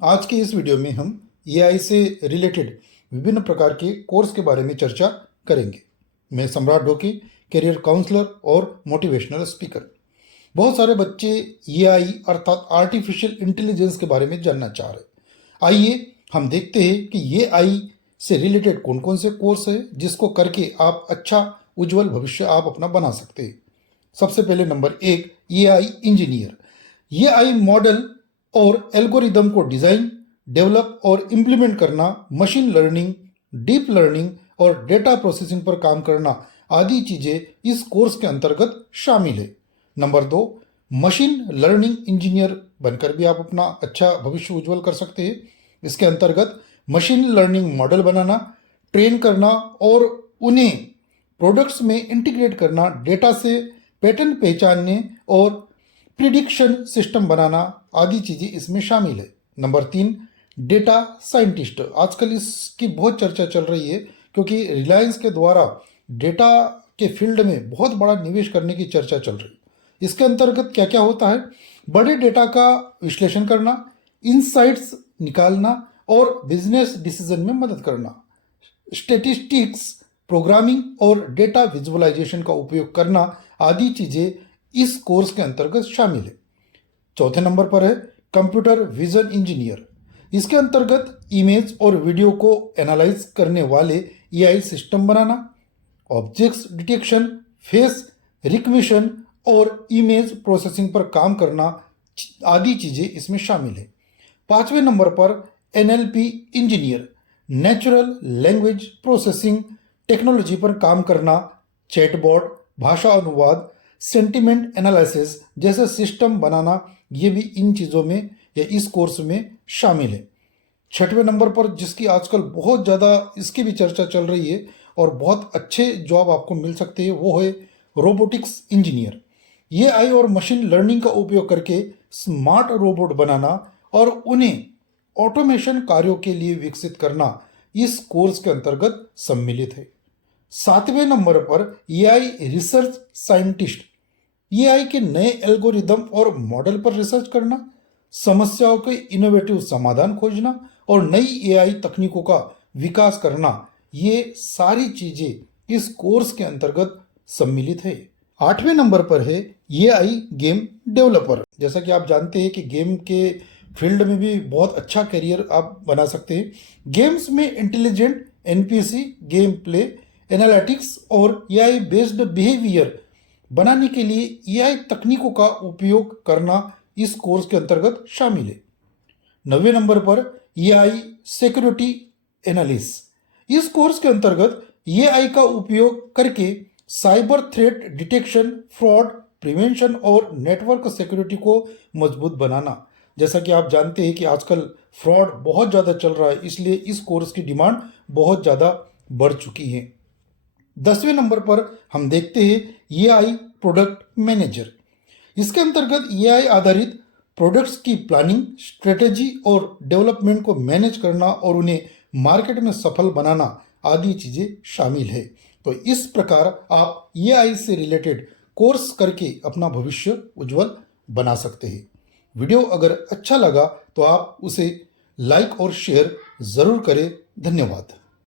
आज के इस वीडियो में हम एआई से रिलेटेड विभिन्न प्रकार के कोर्स के बारे में चर्चा करेंगे। मैं सम्राट ढोकी, करियर काउंसलर और मोटिवेशनल स्पीकर। बहुत सारे बच्चे एआई अर्थात आर्टिफिशियल इंटेलिजेंस के बारे में जानना चाह रहे। आइए हम देखते हैं कि एआई से रिलेटेड कौन कौन से कोर्स है जिसको करके आप अच्छा उज्जवल भविष्य आप अपना बना सकते हैं। सबसे पहले number 1, AI engineer. AI model और एल्गोरिदम को डिजाइन, डेवलप और इम्प्लीमेंट करना, मशीन लर्निंग, डीप लर्निंग और डेटा प्रोसेसिंग पर काम करना आदि चीजें इस कोर्स के अंतर्गत शामिल है। नंबर 2, मशीन लर्निंग इंजीनियर बनकर भी आप अपना अच्छा भविष्य उज्जवल कर सकते हैं। इसके अंतर्गत मशीन लर्निंग मॉडल बनाना, ट्रेन करना और उन्हें प्रोडक्ट्स में इंटीग्रेट करना, डेटा से पैटर्न पहचानने और प्रिडिक्शन सिस्टम बनाना आदि चीजें इसमें शामिल है। Number 3, data scientist. आजकल इसकी बहुत चर्चा चल रही है क्योंकि रिलायंस के द्वारा डेटा के फील्ड में बहुत बड़ा निवेश करने की चर्चा चल रही है। इसके अंतर्गत क्या क्या होता है? बड़े डेटा का विश्लेषण करना, इनसाइट्स निकालना और बिजनेस डिसीजन में मदद करना, स्टैटिस्टिक्स, प्रोग्रामिंग और डेटा विजुअलाइजेशन का उपयोग करना आदि चीजें इस कोर्स के अंतर्गत शामिल है। चौथे नंबर पर है कंप्यूटर विजन इंजीनियर। इसके अंतर्गत इमेज और वीडियो को एनालाइज करने वाले एआई सिस्टम बनाना, ऑब्जेक्ट्स डिटेक्शन, फेस रिकग्निशन और इमेज प्रोसेसिंग पर काम करना आदि चीजें इसमें शामिल है। पांचवें नंबर पर NLP engineer, natural language processing technology पर काम करना, चैटबॉट, भाषा अनुवाद, सेंटिमेंट एनालिसिस जैसे सिस्टम बनाना, ये भी इन चीज़ों में या इस कोर्स में शामिल है। छठवें नंबर पर जिसकी आजकल बहुत ज़्यादा इसकी भी चर्चा चल रही है और बहुत अच्छे जॉब आपको मिल सकते हैं, वो है रोबोटिक्स इंजीनियर। ये आई और मशीन लर्निंग का उपयोग करके स्मार्ट रोबोट बनाना और उन्हें ऑटोमेशन कार्यों के लिए विकसित करना इस कोर्स के अंतर्गत सम्मिलित है। सातवें नंबर पर एआई रिसर्च साइंटिस्ट। एआई के नए एल्गोरिदम और मॉडल पर रिसर्च करना, समस्याओं के इनोवेटिव समाधान खोजना और नई एआई तकनीकों का विकास करना, ये सारी चीजें इस कोर्स के अंतर्गत सम्मिलित है। आठवें नंबर पर है एआई गेम डेवलपर। जैसा कि आप जानते हैं कि गेम के फील्ड में भी बहुत अच्छा करियर आप बना सकते हैं। गेम्स में intelligent NPC, game play analytics और एआई बेस्ड बिहेवियर बनाने के लिए एआई तकनीकों का उपयोग करना इस कोर्स के अंतर्गत शामिल है। 9वें नंबर पर एआई सिक्योरिटी एनालिस्ट। इस कोर्स के अंतर्गत एआई का उपयोग करके cyber threat detection, fraud prevention और नेटवर्क सिक्योरिटी को मजबूत बनाना। जैसा कि आप जानते हैं कि आजकल फ्रॉड बहुत ज़्यादा चल रहा है, इसलिए इस कोर्स की डिमांड बहुत ज़्यादा बढ़ चुकी है। 10वें नंबर पर हम देखते हैं एआई प्रोडक्ट मैनेजर। इसके अंतर्गत एआई आधारित प्रोडक्ट्स की प्लानिंग, स्ट्रेटेजी और डेवलपमेंट को मैनेज करना और उन्हें मार्केट में सफल बनाना आदि चीजें शामिल है। तो इस प्रकार आप एआई से रिलेटेड कोर्स करके अपना भविष्य उज्जवल बना सकते हैं। वीडियो अगर अच्छा लगा तो आप उसे लाइक और शेयर जरूर करें। धन्यवाद।